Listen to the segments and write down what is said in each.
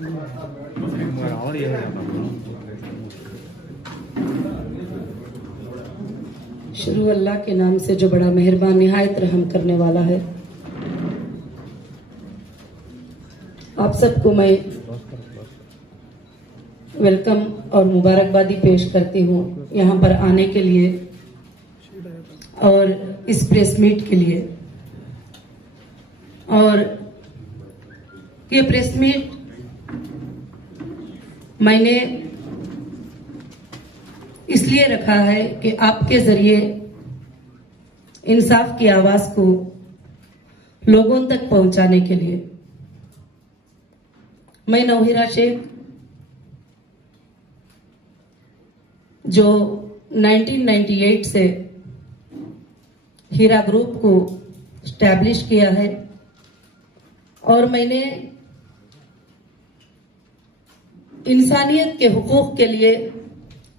शुरू अल्लाह के नाम से जो बड़ा मेहरबान निहायत रहम करने वाला है। आप सबको मैं वेलकम और मुबारकबादी पेश करती हूँ यहाँ पर आने के लिए और इस प्रेस मीट के लिए। और ये प्रेस मीट मैंने इसलिए रखा है कि आपके जरिए इंसाफ की आवाज को लोगों तक पहुंचाने के लिए। मैं नौहिरा शेख जो 1998 से हीरा ग्रुप को स्टैब्लिश किया है और मैंने इंसानियत के हुकूक के लिए,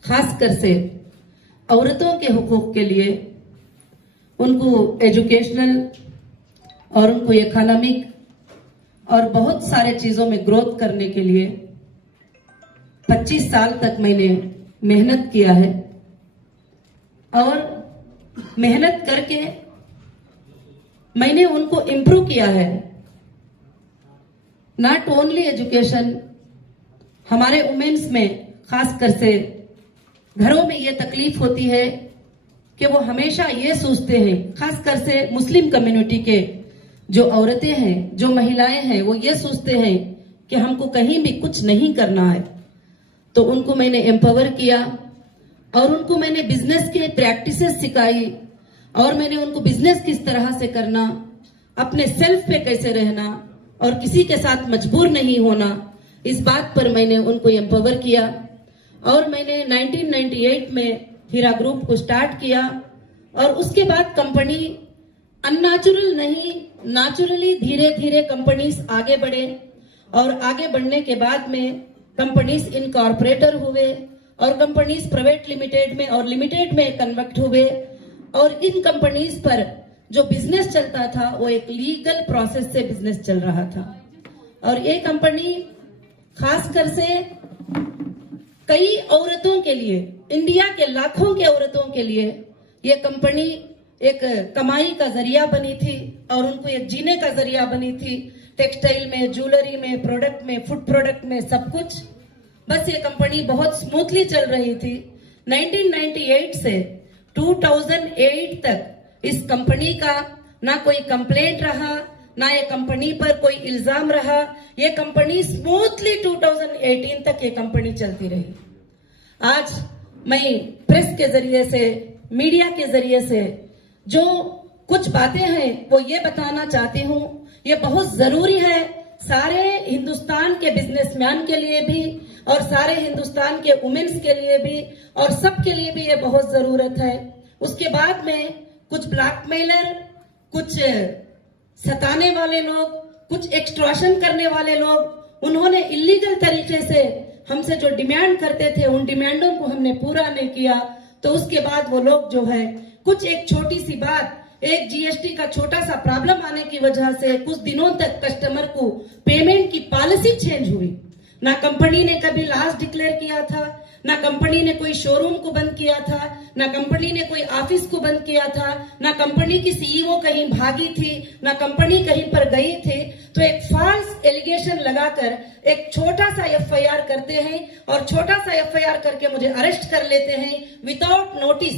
खासकर से औरतों के हुकूक के लिए, उनको एजुकेशनल और उनको इकोनॉमिक और बहुत सारे चीजों में ग्रोथ करने के लिए 25 साल तक मैंने मेहनत किया है। और मेहनत करके मैंने उनको इम्प्रूव किया है। नॉट ओनली एजुकेशन, हमारे वुमेन्स में खासकर से घरों में ये तकलीफ होती है कि वो हमेशा ये सोचते हैं, खासकर से मुस्लिम कम्युनिटी के जो औरतें हैं, जो महिलाएं हैं, वो ये सोचते हैं कि हमको कहीं भी कुछ नहीं करना है। तो उनको मैंने एम्पावर किया और उनको मैंने बिजनेस के प्रैक्टिसेस सिखाई और मैंने उनको बिजनेस किस तरह से करना, अपने सेल्फ पे कैसे रहना और किसी के साथ मजबूर नहीं होना, इस बात पर मैंने उनको एम्पावर किया। और मैंने 1998 में हीरा ग्रुप को स्टार्ट किया और उसके बाद कंपनी अननेचुरल नहीं, नेचुरली धीरे धीरे कंपनीज आगे बढ़े और आगे बढ़ने के बाद में कंपनीज इनकॉर्पोरेटर हुए और कंपनीज प्राइवेट लिमिटेड में और लिमिटेड में कन्वर्ट हुए। और इन कंपनीज पर जो बिजनेस चलता था वो एक लीगल प्रोसेस से बिजनेस चल रहा था। और ये कंपनी खासकर से कई औरतों के लिए, इंडिया के लाखों के औरतों के लिए ये कंपनी एक कमाई का जरिया बनी थी और उनको एक जीने का जरिया बनी थी। टेक्सटाइल में, ज्वेलरी में, प्रोडक्ट में, फूड प्रोडक्ट में, सब कुछ। बस ये कंपनी बहुत स्मूथली चल रही थी। 1998 से 2008 तक इस कंपनी का ना कोई कंप्लेंट रहा, ना ये कंपनी पर कोई इल्जाम रहा। ये कंपनी स्मूथली 2018 तक ये कंपनी चलती रही। आज मैं प्रेस के जरिए से, मीडिया के जरिए से जो कुछ बातें हैं वो ये बताना चाहती हूँ। ये बहुत जरूरी है सारे हिंदुस्तान के बिजनेसमैन के लिए भी और सारे हिंदुस्तान के वुमेन्स के लिए भी और सब के लिए भी ये बहुत जरूरत है। उसके बाद में कुछ ब्लैकमेलर, कुछ सताने वाले लोग, कुछ एक्सट्रॉशन करने वाले लोग, उन्होंने इलीगल तरीके से हमसे जो डिमांड करते थे उन डिमांडों को हमने पूरा नहीं किया। तो उसके बाद वो लोग जो है कुछ एक छोटी सी बात, एक जीएसटी का छोटा सा प्रॉब्लम आने की वजह से कुछ दिनों तक कस्टमर को पेमेंट की पॉलिसी चेंज हुई। ना कंपनी ने कभी लॉस डिक्लेयर किया था, ना कंपनी ने कोई शोरूम को बंद किया था, ना कंपनी ने कोई ऑफिस को बंद किया था, ना कंपनी की सीईओ कहीं भागी थी, ना कंपनी कहीं पर गई थी। तो एक फॉल्स एलिगेशन लगाकर एक छोटा सा एफआईआर करते हैं और छोटा सा एफआईआर करके मुझे अरेस्ट कर लेते हैं विदाउट नोटिस।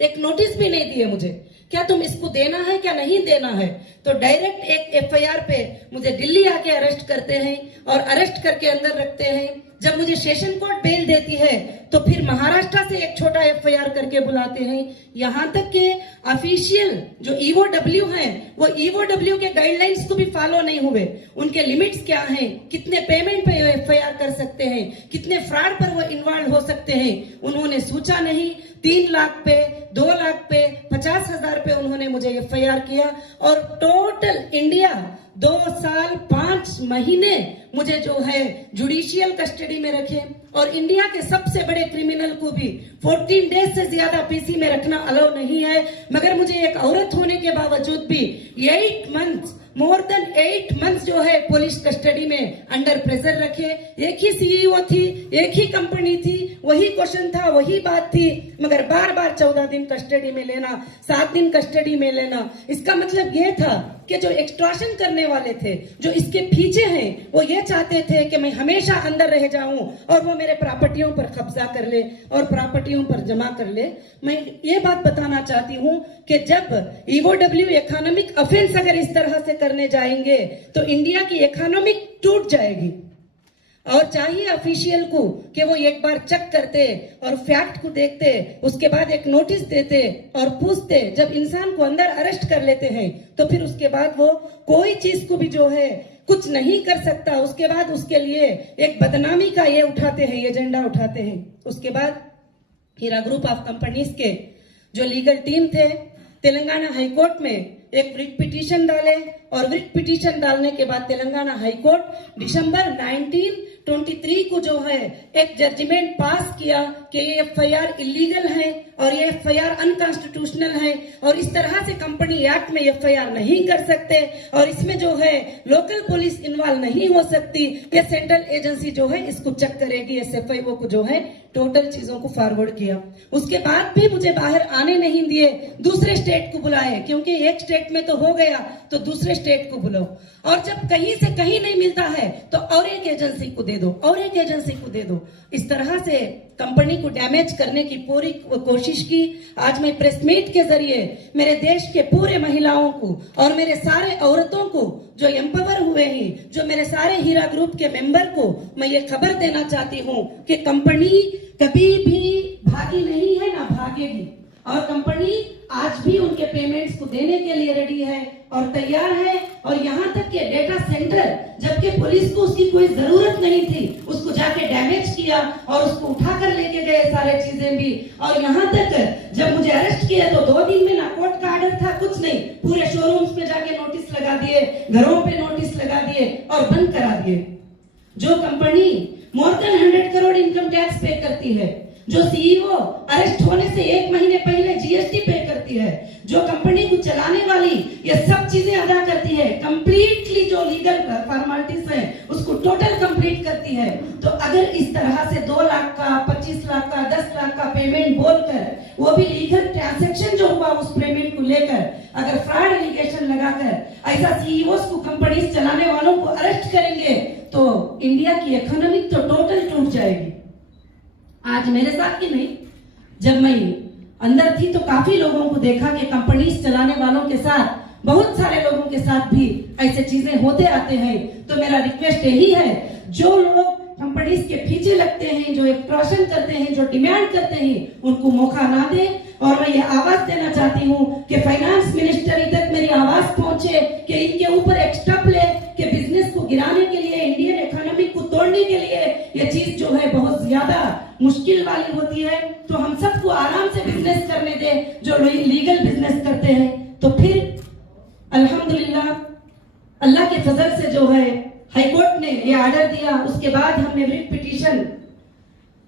एक नोटिस भी नहीं दिए मुझे, क्या तुम इसको देना है क्या नहीं देना है। तो डायरेक्ट एक एफआईआर पे मुझे दिल्ली आके अरेस्ट करते हैं और अरेस्ट करके अंदर रखते हैं। जब मुझे सेशन कोर्ट बेल देती है तो फिर महाराष्ट्र से एक छोटा एफआईआर करके बुलाते हैं। यहाँ तक के ऑफिशियल जो ईओडब्ल्यू हैं वो ईओडब्ल्यू के गाइडलाइंस को भी फॉलो नहीं हुए। उनके लिमिट्स क्या हैं, कितने पेमेंट पे एफआईआर कर सकते हैं, कितने फ्रॉड पर वो इन्वॉल्व हो सकते हैं, उन्होंने सोचा नहीं। 3 लाख पे, 2 लाख पे, 50,000 पे उन्होंने मुझे एफआईआर किया और टोटल इंडिया 2 साल 5 महीने मुझे जो है जुडिशियल कस्टडी में रखे। और इंडिया के सबसे बड़े क्रिमिनल को भी 14 डेज से ज्यादा पीसी में रखना अलाउ नहीं है। मगर मुझे एक औरत होने के बावजूद भी 8 मंथ मोर देन 8 मंथ्स जो है पुलिस कस्टडी में अंडर प्रेशर रखे। एक ही सीईओ थी, एक ही कंपनी थी, वही क्वेश्चन था, वही बात थी, मगर बार बार 14 दिन कस्टडी में लेना, 7 दिन कस्टडी में लेना। इसका मतलब ये था कि जो एक्सट्रॉशन करने वाले थे, जो इसके पीछे हैं, वो ये चाहते थे कि मैं हमेशा अंदर रह जाऊं और वो मेरे प्रॉपर्टियों पर कब्जा कर ले और प्रॉपर्टियों पर जमा कर ले। मैं ये बात बताना चाहती हूं कि जब ईओडब्ल्यू इकोनॉमिक ऑफेंस अगर इस तरह से करने जाएंगे तो इंडिया की इकोनॉमिक टूट जाएगी। और चाहिए ऑफिशियल को कि वो एक बार चेक करते और फैक्ट को देखते, उसके बाद एक नोटिस देते और पूछते। जब इंसान को अंदर अरेस्ट कर लेते हैं तो फिर उसके बाद वो कोई चीज को भी जो है कुछ नहीं कर सकता। उसके बाद उसके लिए एक बदनामी का ये उठाते हैं, एजेंडा उठाते हैं। उसके बाद हीरा ग्रुप ऑफ कंपनीज के जो लीगल टीम थे तेलंगाना हाईकोर्ट में एक रिट पिटीशन डाले और रिट पिटीशन डालने के बाद तेलंगाना हाईकोर्ट दिसंबर 1923 को जो है एक जजमेंट पास किया कि ये एफआईआर इलीगल है और ये एफआईआर अनकॉन्स्टिट्यूशनल है और इस तरह से कंपनी एक्ट में एफआईआर नहीं कर सकते और इसमें जो है लोकल पुलिस इन्वॉल्व नहीं हो सकती। ये सेंट्रल एजेंसी जो है इसको चेक करेगी। एसएफआईओ को जो है टोटल चीजों को फॉरवर्ड किया। उसके बाद भी मुझे बाहर आने नहीं दिए, दूसरे स्टेट को बुलाए, क्योंकि एक स्टेट में तो हो गया तो दूसरे स्टेट को बुलाओ। और जब कहीं से कहीं नहीं मिलता है तो और एक एजेंसी को दे दो, और एक एजेंसी को दे दो। इस तरह से कंपनी को डैमेज करने की पूरी कोशिश की। आज मैं प्रेस मीट के जरिए मेरे देश के पूरे महिलाओं को और मेरे सारे औरतों को जो एम्पावर हुए हैं, जो मेरे सारे हीरा ग्रुप के मेंबर को मैं ये खबर देना चाहती हूँ कि कंपनी कभी भी भागी नहीं है, ना भागेगी। और कंपनी आज भी उनके पेमेंट्स को देने के लिए रेडी है और तैयार है। और यहाँ तक कि डेटा सेंटर, जबकि पुलिस को उसकी कोई जरूरत नहीं थी, उसको जाके डैमेज किया और उसको उठाकर लेके गए सारे चीजें भी। और यहाँ तक जब मुझे अरेस्ट किया तो 2 दिन में ना कोर्ट का ऑर्डर था, कुछ नहीं, पूरे शोरूम्स पे जाके नोटिस लगा दिए, घरों पे नोटिस लगा दिए और बंद करा दिए। जो company more than 100 crore income tax पे करती है, जो सीईओ अरेस्ट होने से 1 महीने पहले जीएसटी पे करती है, जो कंपनी को चलाने वाली ये सब चीजें अदा करती है, कंप्लीटली जो लीगल फॉर्मेलिटीज है उसको टोटल कंप्लीट करती है। तो अगर इस तरह से 2 लाख का, 25 लाख का, 10 लाख का पेमेंट बोलकर, वो भी लीगल ट्रांजैक्शन जो हुआ उस पेमेंट को लेकर अगर फ्रॉड एलिगेशन लगाकर ऐसा सीईओ को, कंपनी चलाने वालों को अरेस्ट करेंगे तो इंडिया की इकोनॉमी तो टोटल टूट जाएगी। आज मेरे साथ ही नहीं, जब मैं अंदर थी तो काफी लोगों को देखा कि कंपनीज चलाने वालों के साथ, बहुत सारे लोगों के साथ भी ऐसे चीजें होते आते हैं। तो मेरा रिक्वेस्ट यही है, जो लोग कंपनीज के पीछे लगते हैं, जो एक्सट्रॉशन करते हैं, जो डिमांड करते हैं, उनको मौका ना दे। और मैं ये आवाज देना चाहती हूँ कि फाइनेंस मिनिस्ट्री तक मेरी आवाज पहुंचे कि इनके ऊपर एक स्टेप ले कि बिजनेस को गिराने के लिए, इंडियन इकोनॉमी को तोड़ने के लिए ये चीज जो है बहुत ज्यादा मुश्किल वाली होती है। तो हम सबको आराम से बिजनेस करने दे, जो लीगल बिजनेस करते हैं। तो फिर अल्हम्दुलिल्लाह अल्लाह के फजल से जो है हाईकोर्ट ने ये ऑर्डर दिया। उसके बाद हमने रिट पिटीशन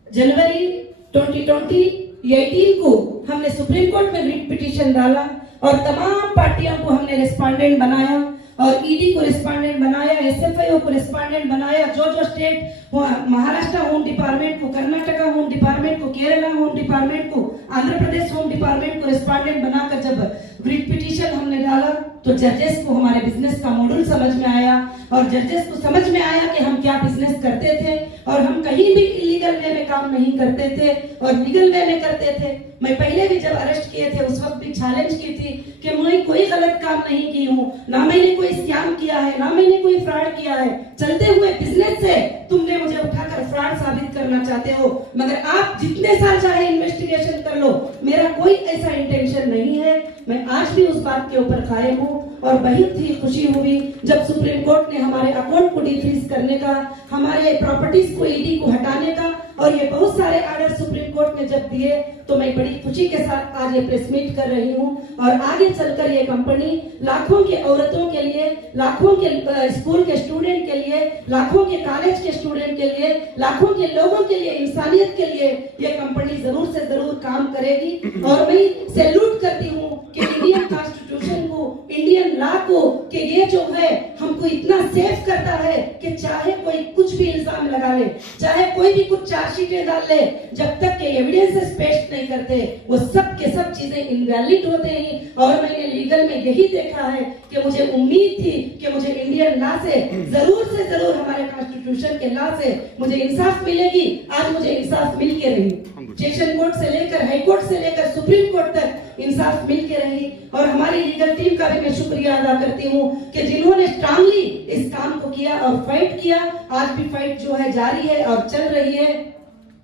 जनवरी 2018 को हमने सुप्रीम कोर्ट में रिट पिटीशन डाला और तमाम पार्टियों को हमने रिस्पोंडेंट बनाया और ईडी को रिस्पोंडेंट बनाया, एसएफआईओ को रिस्पोंडेंट बनाया। जो स्टेट, महाराष्ट्र होम डिपार्टमेंट को, कर्नाटका होम डिपार्टमेंट को, केरला होम डिपार्टमेंट को, आंध्र प्रदेश होम डिपार्टमेंट को रिस्पोंडेंट बनाकर जब रिट पिटीशन हमने डाला तो जजेस को हमारे बिजनेस का मॉडल समझ में आया और जजेस को समझ में आया कि हम क्या बिजनेस करते थे और हम कहीं भी इलीगल वे में काम नहीं करते थे और लीगल वे में करते थे। मैं पहले भी जब अरेस्ट किए थे उस वक्त भी चैलेंज की थी कि मैं कोई गलत काम नहीं की हूँ, ना मैंने कोई स्कैम किया है, ना मैंने कोई फ्रॉड किया है। चलते हुए बिजनेस से तुमने मुझे उठाकर फ्रॉड साबित करना चाहते हो, मगर आप जितने साल चाहे इन्वेस्टिगेशन कर लो, मेरा कोई ऐसा इंटेंशन नहीं है। मैं आज भी उस बात के ऊपर कायम हूँ और बहुत ही खुशी हुई जब सुप्रीम कोर्ट ने हमारे अकाउंट को डिफ्रीज करने का, हमारे प्रॉपर्टीज को, ईडी को हटाने का और ये बहुत सारे ऑर्डर सुप्रीम कोर्ट ने जब दिए तो मैं बड़ी खुशी के साथ आज ये प्रेस मीट कर रही हूँ। और आगे चलकर ये कंपनी लाखों के औरतों के लिए, लाखों के स्कूल के स्टूडेंट के लिए, लाखों के कॉलेज के स्टूडेंट के लिए, लाखों के लोगों के लिए, इंसानियत के लिए ये कंपनी जरूर से जरूर काम करेगी। और मैं सैल्यूट करती हूँ कि इंडियन कॉन्स्टिट्यूशन को, इंडियन लॉ को कि ये जो है हमको इतना सेफ करता है कि चाहे कोई कुछ भी इल्जाम लगा ले, चाहे कोई भी कुछ चार्जशीटें डाल ले, जब तक के एविडेंसेस पेश नहीं करते वो सब के सब चीजें इनवैलिड होते हैं। और मैंने लीगल में यही देखा है कि मुझे उम्मीद थी कि मुझे इंडियन लॉ से जरूर हमारे कॉन्स्टिट्यूशन के लॉ से मुझे इंसाफ मिलेगी। आज मुझे इंसाफ मिल के रही, सेशन कोर्ट से लेकर हाई कोर्ट से लेकर सुप्रीम कोर्ट तक इंसाफ मिल के रही। और हमारी लीगल टीम का भी मैं शुक्रिया अदा करती हूँ कि जिन्होंने स्ट्रांगली इस काम को किया और फाइट किया। आज भी फाइट जो है जारी है और चल रही है।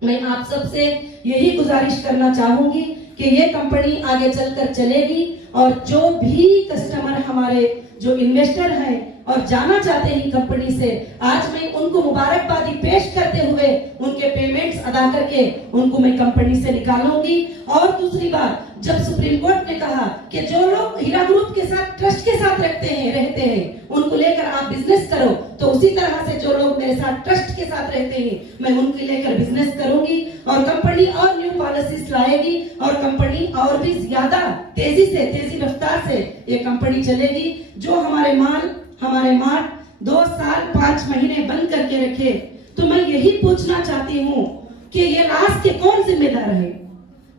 मैं आप सबसे यही गुजारिश करना चाहूंगी कि ये कंपनी आगे चलकर चलेगी और जो भी कस्टमर हमारे जो इन्वेस्टर हैं और जाना चाहते हैं कंपनी से, आज मैं उनको मुबारकबादी पेश करते हुए उनके पेमेंट्स अदा करके उनको मैं कंपनी से निकालूंगी। और दूसरी बात, जब सुप्रीम कोर्ट ने कहा कि जो लोग हीरा ग्रुप के साथ ट्रस्ट के साथ रहते हैं उनको लेकर आप बिजनेस करो, तो उसी तरह से जो लोग मेरे साथ ट्रस्ट के साथ रहते हैं मैं उनके लेकर बिजनेस करूंगी। और कंपनी और न्यू पॉलिसीज लाएगी और कंपनी और भी ज्यादा तेजी रफ्तार से ये कंपनी चलेगी। जो हमारे माल 2 साल 5 महीने बंद करके रखे, तो मैं यही पूछना चाहती हूँ कि ये लास्ट के कौन जिम्मेदार है?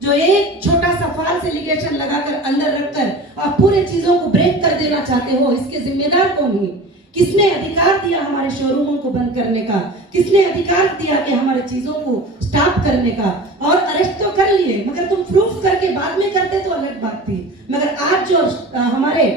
जो एक छोटा सा फाल्स एलिगेशन लगाकर अंदर रखकर आप पूरे चीजों को ब्रेक कर देना चाहते हो, इसके जिम्मेदार कौन है? किसने अधिकार दिया हमारे शोरूमों को बंद करने का? किसने अधिकार दिया कि हमारे चीजों को स्टॉप करने का? और अरेस्ट तो कर लिए, मगर तुम प्रूफ करके बाद में करते तो अलग बात थी। मगर आज जो हमारे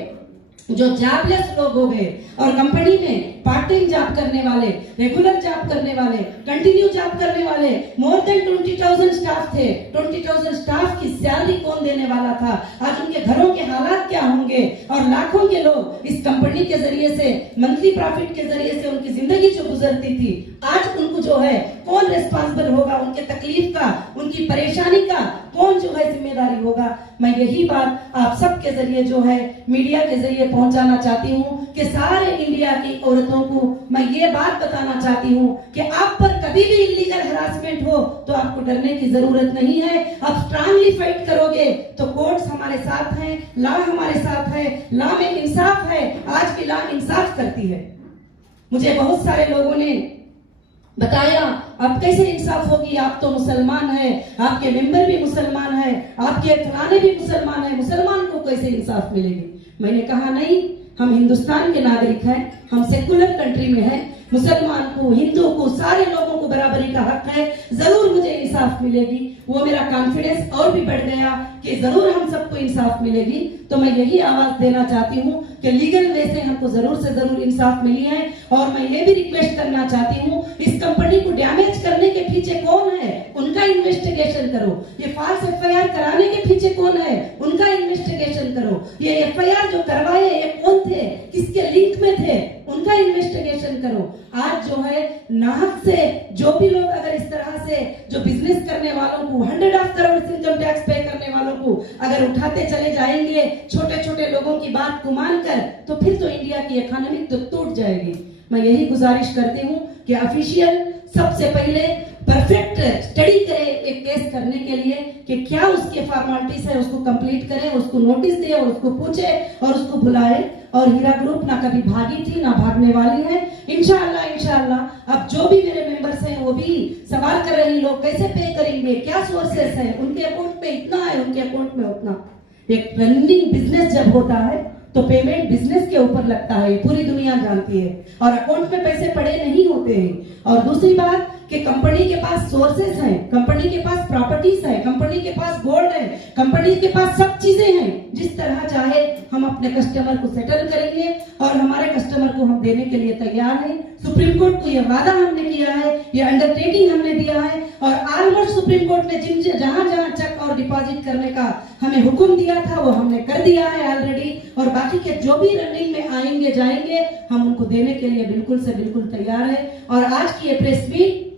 जो जॉबलेस लोग हो गए और कंपनी में पार्ट टाइम जॉब करने वाले, रेगुलर जॉब करने वाले, कंटिन्यू जॉब करने वाले, मोर देन 20,000 स्टाफ थे। 20,000 स्टाफ की सैलरी कौन देने वाला था? आज उनके घरों के हालात क्या होंगे? और लाखों के लोग इस कंपनी के जरिए से, मंथली प्रॉफिट के जरिए से उनकी जिंदगी जो गुजरती थी, आज उनको जो है कौन रिस्पॉन्सिबल होगा? उनके तकलीफ का, उनकी परेशानी का कौन जो है जिम्मेदारी होगा? मैं यही बात आप सबके जरिए जो है मीडिया के जरिए पहुंचाना चाहती हूँ कि सारे इंडिया की औरतों को मैं ये बात बताना चाहती हूँ कि आप पर कभी भी इलीगल हरासमेंट हो तो आपको डरने की जरूरत नहीं है। आप स्ट्रांगली फाइट करोगे तो कोर्ट्स हमारे साथ हैं, लॉ हमारे साथ है, लॉ में इंसाफ है। आज की लॉ इंसाफ करती है। मुझे बहुत सारे लोगों ने बताया अब कैसे इंसाफ होगी, आप तो मुसलमान है, आपके मेंबर भी मुसलमान है, आपके फलाने भी मुसलमान है, मुसलमान को कैसे इंसाफ मिलेगी? मैंने कहा नहीं, हम हिंदुस्तान के नागरिक हैं, हम सेकुलर कंट्री में हैं, मुसलमान को, हिंदू को, सारे लोगों को बराबरी का हक है, जरूर मुझे इंसाफ मिलेगी। वो मेरा कॉन्फिडेंस और भी बढ़ गया कि जरूर हम सबको इंसाफ मिलेगी। तो मैं यही आवाज देना चाहती हूँ कि लीगल वे से हमको जरूर से जरूर इंसाफ मिली है। और मैं ये भी रिक्वेस्ट करना चाहती हूँ, इस कंपनी को डैमेज करने के पीछे कौन है उनका इन्वेस्टिगेशन करो। ये फॉल्स एफआईआर कराने के पीछे कौन है उनका इन्वेस्टिगेशन करो। ये एफआईआर जो करवाए ये कौन थे, किसके लिंक में थे, उनका इन्वेस्टिगेशन करो। आज जो है नाहक से जो भी लोग अगर इस तरह से जो बिजनेस करने वालों को 100 करोड़ इनकम टैक्स पे करने वालों को अगर उठाते चले जाएंगे छोटे छोटे लोगों की बात को मानकर, तो फिर तो इंडिया की इकोनॉमी तो टूट जाएगी। मैं यही गुजारिश करती हूँ कि ऑफिशियल सबसे पहले परफेक्ट स्टडी करे एक केस करने के लिए कि क्या उसके फॉर्मेलिटीज है, उसको कंप्लीट करे, उसको नोटिस दे और उसको पूछे और उसको बुलाए। और हीरा ग्रुप ना कभी भागी थी ना भागने वाली है। इंशाअल्लाह अब जो भी मेरे मेंबर्स हैं वो भी सवाल कर रहे हैं, लोग कैसे पे करेंगे, क्या सोर्सेस है, उनके अकाउंट में इतना है, उनके अकाउंट में उतना। एक रनिंग बिजनेस जब होता है तो पेमेंट बिजनेस के ऊपर लगता है, पूरी दुनिया जानती है, और अकाउंट में पैसे पड़े नहीं होते हैं। और दूसरी बात कि कंपनी के पास सोर्सेस हैं, कंपनी के पास प्रॉपर्टीज है, कंपनी के पास गोल्ड है, कंपनी के पास सब चीजें हैं। जिस तरह चाहे हम अपने कस्टमर को सेटल करेंगे और हमारे कस्टमर को हम देने के लिए तैयार हैं। सुप्रीम कोर्ट को यह वादा हमने किया है, ये अंडरटेकिंग हमने दिया है, और ऑलमोस्ट सुप्रीम कोर्ट ने जहां जहां चेक और डिपॉजिट करने का हमें हुक्म दिया था वो हमने कर दिया है ऑलरेडी। और बाकी के जो भी रनिंग में आएंगे जाएंगे हम उनको देने के लिए बिल्कुल से बिल्कुल तैयार है। और आज की ये प्रेस मीट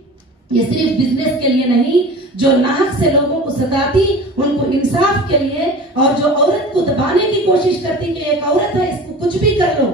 ये सिर्फ बिजनेस के लिए नहीं, जो नाहक से लोगों को सताती उनको इंसाफ के लिए, और जो औरत को दबाने की कोशिश करती कि एक औरत है इसको कुछ भी कर लो,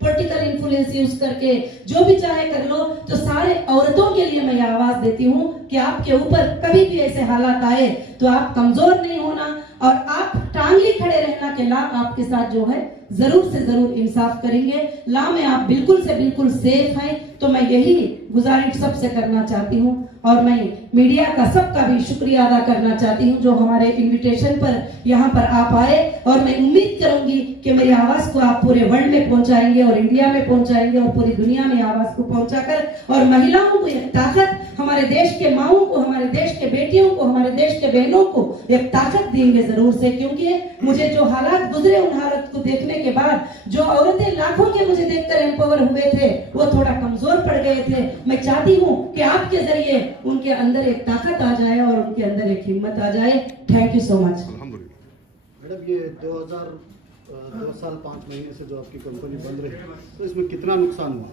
पॉलिटिकल इन्फ्लुएंस यूज करके जो भी चाहे कर लो, तो सारे औरतों के लिए मैं आवाज देती हूँ कि आपके ऊपर कभी भी ऐसे हालात आए तो आप कमजोर नहीं होना और आप टांगली खड़े रहना के लाभ आपके साथ जो है जरूर से जरूर इंसाफ करेंगे। ला में आप बिल्कुल से बिल्कुल सेफ हैं, तो मैं यही गुजारिश सबसे करना चाहती हूँ। और मैं मीडिया का सबका भी शुक्रिया अदा करना चाहती हूँ जो हमारे इनविटेशन पर यहाँ पर आप आए, और मैं उम्मीद करूंगी कि मेरी आवाज को आप पूरे वर्ल्ड में पहुंचाएंगे और इंडिया में पहुंचाएंगे और पूरी दुनिया में आवाज को पहुंचाकर और महिलाओं को एक ताकत, हमारे देश के माओं को, हमारे देश के बेटियों को, हमारे देश के बहनों को एक ताकत देंगे जरूर से। क्योंकि मुझे जो हालात गुजरे, उन हालात को देखने के बाद जो औरतें लाखों के मुझे देखकर एम्पावर हुए थे वो थोड़ा कमजोर पड़ गए थे। मैं चाहती हूँ कि आपके जरिए उनके अंदर एक ताकत आ जाए और उनके अंदर एक हिम्मत आ जाए। Thank you so much. Madam, ये 2 साल 5 महीने से जो आपकी कंपनी बंद रही, तो इसमें कितना नुकसान हुआ?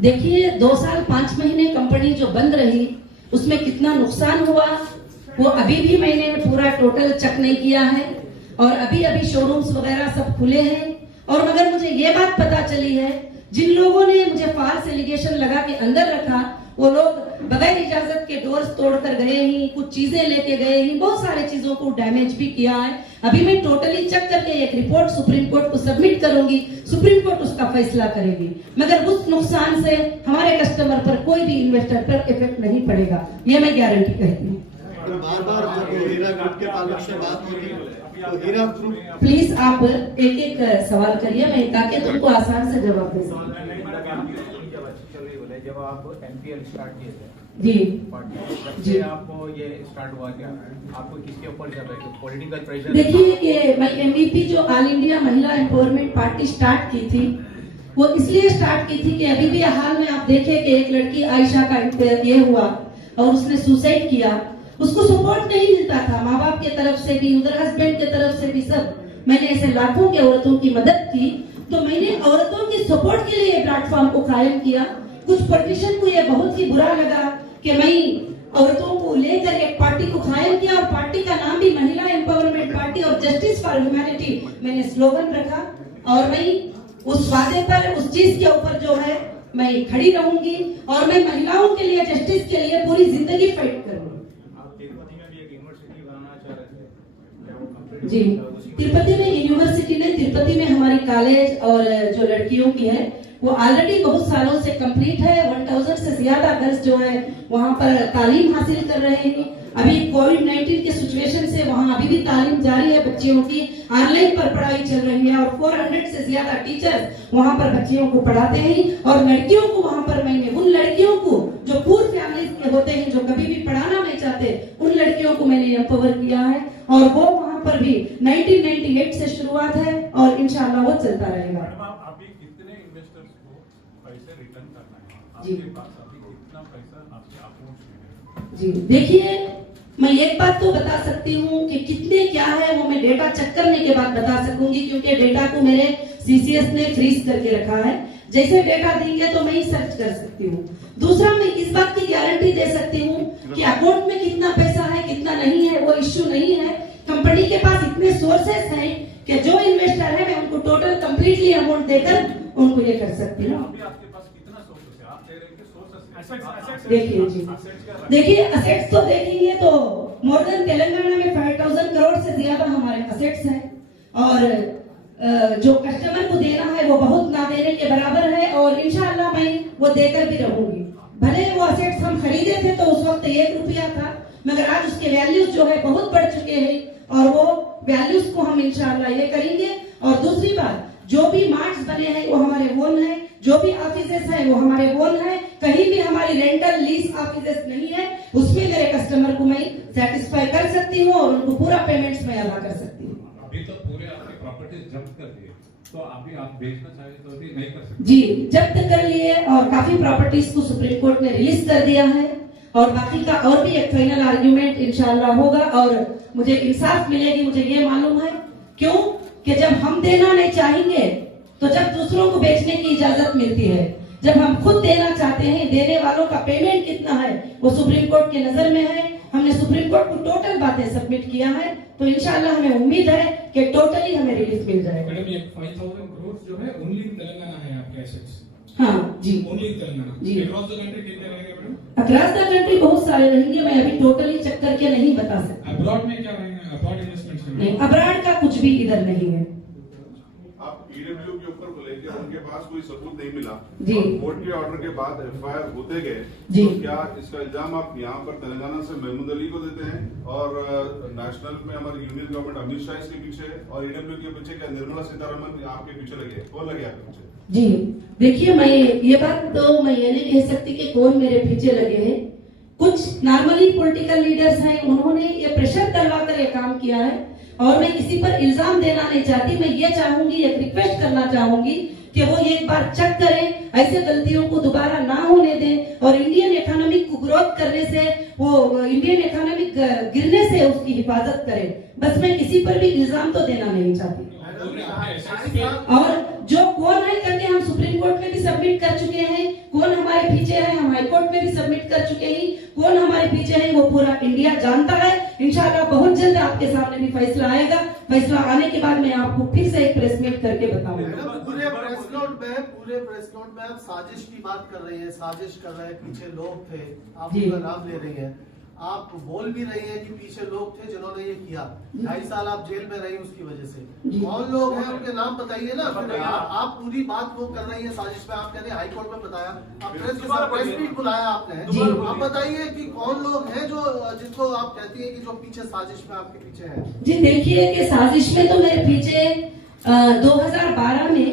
देखिए, 2 साल 5 महीने कंपनी जो बंद रही उसमें कितना नुकसान हुआ वो अभी भी मैंने पूरा टोटल चेक नहीं किया है, और अभी अभी शोरूम्स वगैरह सब खुले हैं। और मगर मुझे ये बात पता चली है, जिन लोगों ने मुझे फाल्स एलिगेशन लगा के अंदर रखा वो लोग बगैर इजाजत के डोर्स तोड़कर गए ही, कुछ चीजें लेके गए ही, बहुत सारे चीजों को डैमेज भी किया है। अभी मैं टोटली चेक करके एक रिपोर्ट सुप्रीम कोर्ट को सबमिट करूंगी, सुप्रीम कोर्ट उसका फैसला करेगी। मगर उस नुकसान से हमारे कस्टमर पर, कोई भी इन्वेस्टर पर इफेक्ट नहीं पड़ेगा, ये मैं गारंटी कहती हूँ। बार बार जब हीरा ग्रुप के ताल्लुक से बात होती तो हीरा ग्रुप, प्लीज आप एक एक सवाल करिए, मैं ताकि तुमको आसान से जवाब दे सकूं। जब आप MPL स्टार्ट किए थे जी जी, आपको ये स्टार्ट हुआ क्या? आपको किसके ऊपर ज्यादा पॉलिटिकल प्रेशर? देखिए, ये मैं MVP जो ऑल इंडिया महिला एम्पावरमेंट पार्टी स्टार्ट की थी, वो इसलिए स्टार्ट की थी कि अभी भी हाल में आप देखें कि एक लड़की आयशा का ये हुआ और उसने सुसाइड किया। उसको सपोर्ट नहीं मिलता था माँ बाप की तरफ से भी, उधर हस्बैंड की तरफ से भी, सब। मैंने ऐसे लाखों की औरतों की मदद की, तो मैंने औरतों की सपोर्ट के लिए प्लेटफॉर्म को कायम किया। कुछ पॉलिटिशियन को ये बहुत ही बुरा लगा कि मैं औरतों को लेकर एक पार्टी को कायम किया, और पार्टी का नाम भी महिला एम्पावरमेंट पार्टी और जस्टिस फॉर ह्यूमैनिटी मैंने स्लोगन रखा। और मैं उस वादे पर, उस चीज के ऊपर जो है मैं खड़ी रहूंगी, और मैं महिलाओं के लिए, जस्टिस के लिए पूरी जिंदगी फाइट करूंगी। जी, तिरुपति में यूनिवर्सिटी ने, तिरुपति में हमारी कॉलेज और जो लड़कियों की है वो ऑलरेडी बहुत सालों से कंप्लीट है। 1000 से ज्यादा गर्ल्स जो है वहाँ पर तालीम हासिल कर रहे हैं। अभी कोविड-19 के सिचुएशन से वहाँ अभी भी तालीम जारी है, बच्चियों की ऑनलाइन पर पढ़ाई चल रही है, और 400 से ज्यादा टीचर्स वहाँ पर बच्चियों को पढ़ाते हैं। और लड़कियों को वहाँ पर, मैंने उन लड़कियों को जो पूर फैमिली के होते हैं, जो कभी भी पढ़ाना नहीं चाहते, उन लड़कियों को मैंने एम्पावर किया है। और वो वहाँ पर भी 1998 से शुरुआत है और इंशाल्लाह वो चलता रहेगा। जी, देखिए, मैं एक बात तो बता सकती हूँ कि कितने क्या है वो मैं डेटा चेक करने के बाद बता सकूंगी, क्योंकि डेटा को मेरे CCS ने फ्रीज करके रखा है। जैसे डेटा देंगे तो मैं ही सर्च कर सकती हूँ। दूसरा, मैं इस बात की गारंटी दे सकती हूँ कि अकाउंट में कितना पैसा है, कितना नहीं है, वो इश्यू नहीं है। कंपनी के पास इतने सोर्सेस हैं कि जो इन्वेस्टर है मैं उनको टोटल कंप्लीटली अमाउंट देकर उनको ये कर सकती हूँ। देखिए जी, देखिए असेट्स तो देखेंगे तो मोर देन तेलंगाना में 5000 करोड़ से ज्यादा हमारे असेट्स हैं, और जो कस्टमर को देना है वो बहुत ना देने के बराबर है, और इंशाल्लाह मैं वो देकर भी रहूंगी। भले वो असेट्स हम खरीदे थे तो उस वक्त 1 रुपया था, मगर आज उसके वैल्यूज जो है बहुत बढ़ चुके हैं, और वो वैल्यूज को हम इंशाल्लाह ये करेंगे। और दूसरी बात, जो भी मार्ट्स बने हैं वो हमारे ओन है, जो भी ऑफिसेस हैं वो हमारे ओन है, कहीं भी हमारी रेंटल लीज ऑफिसेस नहीं है। उसमें मेरे कस्टमर को मैं सेटिस्फाई कर सकती हूँ और उनको पूरा पेमेंट्स में अदा कर सकती हूँ। अभी तो पूरे आपकी प्रॉपर्टीज जब्त कर दिए, तो अभी आप बेचना चाहे तो अभी नहीं कर सकते? जी, जब्त कर लिए, और काफी प्रॉपर्टीज को सुप्रीम कोर्ट ने रिलीज कर दिया है, और बाकी का और भी एक फाइनल आर्ग्यूमेंट इंशाल्लाह होगा और मुझे इंसाफ मिलेगी। मुझे ये मालूम है, क्यों कि जब हम देना नहीं चाहेंगे तो जब दूसरों को बेचने की इजाजत मिलती है, जब हम खुद देना चाहते हैं, देने वालों का पेमेंट कितना है वो सुप्रीम कोर्ट के नजर में है। हमने सुप्रीम कोर्ट को टोटल बातें सबमिट किया है, तो इंशाल्लाह हमें उम्मीद है कि टोटली हमें रिलीफ मिल जाएगा। मैडम, ये 5000 करोड़ जो है ओनली इन तेलंगाना है आपके एसेट्स? हाँ जी, ओनली इन तेलंगाना जी। अक्रॉस द कंट्री कितने रहेंगे मैडम? अक्रॉस द कंट्री बहुत सारे रहेंगे, मैं अभी टोटली चेक करके नहीं बता सकती। अब्रॉड में क्या रहेंगे? अब्रॉड इन्वेस्टमेंट्स नहीं, अब्रॉड का कुछ भी इधर नहीं है। ईडब्ल्यू के ऊपर लेकर उनके पास कोई सबूत नहीं मिला जी। और कोर्ट के ऑर्डर के बाद एफआईआर होते गए, जी। तो क्या इसका इल्जाम आप यहाँ पर तेलंगाना से महमूद अली को देते हैं और नेशनल में हमारी यूनियन गवर्नमेंट अमित शाह इसके पीछे है और ईडब्ल्यू के पीछे क्या निर्मला सीतारमण आपके पीछे लगे, कौन लगे आपके पीछे? जी देखिए, मैं ये बात तो मैं ये नहीं कह सकती कि कौन मेरे पीछे लगे हैं। कुछ नॉर्मली पॉलिटिकल लीडर्स हैं, उन्होंने ये प्रेशर डलवा कर ये काम किया है और मैं किसी पर इल्जाम देना नहीं चाहती। मैं ये चाहूंगी, एक रिक्वेस्ट करना चाहूंगी कि वो एक बार चेक करें, ऐसे गलतियों को दोबारा ना होने दें और इंडियन इकोनॉमिक को ग्रोथ करने से, वो इंडियन इकोनॉमिक गिरने से उसकी हिफाजत करें। बस मैं किसी पर भी इल्जाम तो देना नहीं चाहती। और जो कौन है करके हम सुप्रीम कोर्ट में भी सबमिट कर चुके हैं, कौन हमारे पीछे है हम हाई कोर्ट में भी सबमिट कर चुके हैं, कौन हमारे पीछे है वो पूरा इंडिया जानता है। इंशाल्लाह बहुत जल्द आपके सामने भी फैसला आएगा। फैसला आने के बाद मैं आपको फिर से एक प्रेस मीट करके बताऊंगा। पूरे प्रेस नोट में आप साजिश की बात कर रही है, साजिश कर रहे हैं, पीछे लोग थे, आप जी। उनका नाम ले रही हैं, आप बोल भी रही हैं कि पीछे लोग थे जिन्होंने ये किया। 2.5 साल आप जेल में रही उसकी वजह से। कौन लोग हैं उनके नाम बताइए ना। आप पूरी बात वो कर रही है साजिश पे, आप कहते हैं हाई कोर्ट में बताया, आप प्रेस के साथ प्रेस मीट बुलाया आपने, आप बताइए कि कौन लोग हैं जो जिनको आप कहती है कि जो पीछे साजिश में आपके पीछे है। जी देखिए कि साजिश में तो मेरे पीछे 2012 में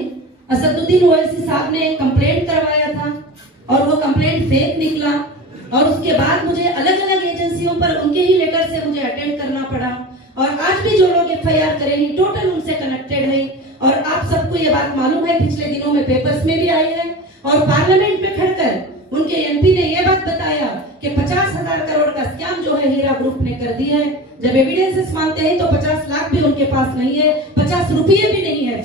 असदुद्दीन ओवैसी साहब ने कंप्लेंट करवाया था और वो कंप्लेंट फेक निकला और उसके बाद मुझे अलग अलग एजेंसियों पर उनके ही लेटर से मुझे अटेंड करना पड़ा और आज भी जो लोग एफआईआर करेंगे टोटल उनसे कनेक्टेड है। और आप सबको ये बात मालूम है, पिछले दिनों में पेपर्स में भी आई है और पार्लियामेंट में खड़कर उनके एमपी ने ये बात बताया कि 50,000 करोड़ का स्कैम जो है हीरा ग्रुप ने कर दिया है। जब एविडेंसेस मांगते हैं तो 50 लाख भी उनके पास नहीं है, 50 रुपये भी नहीं है।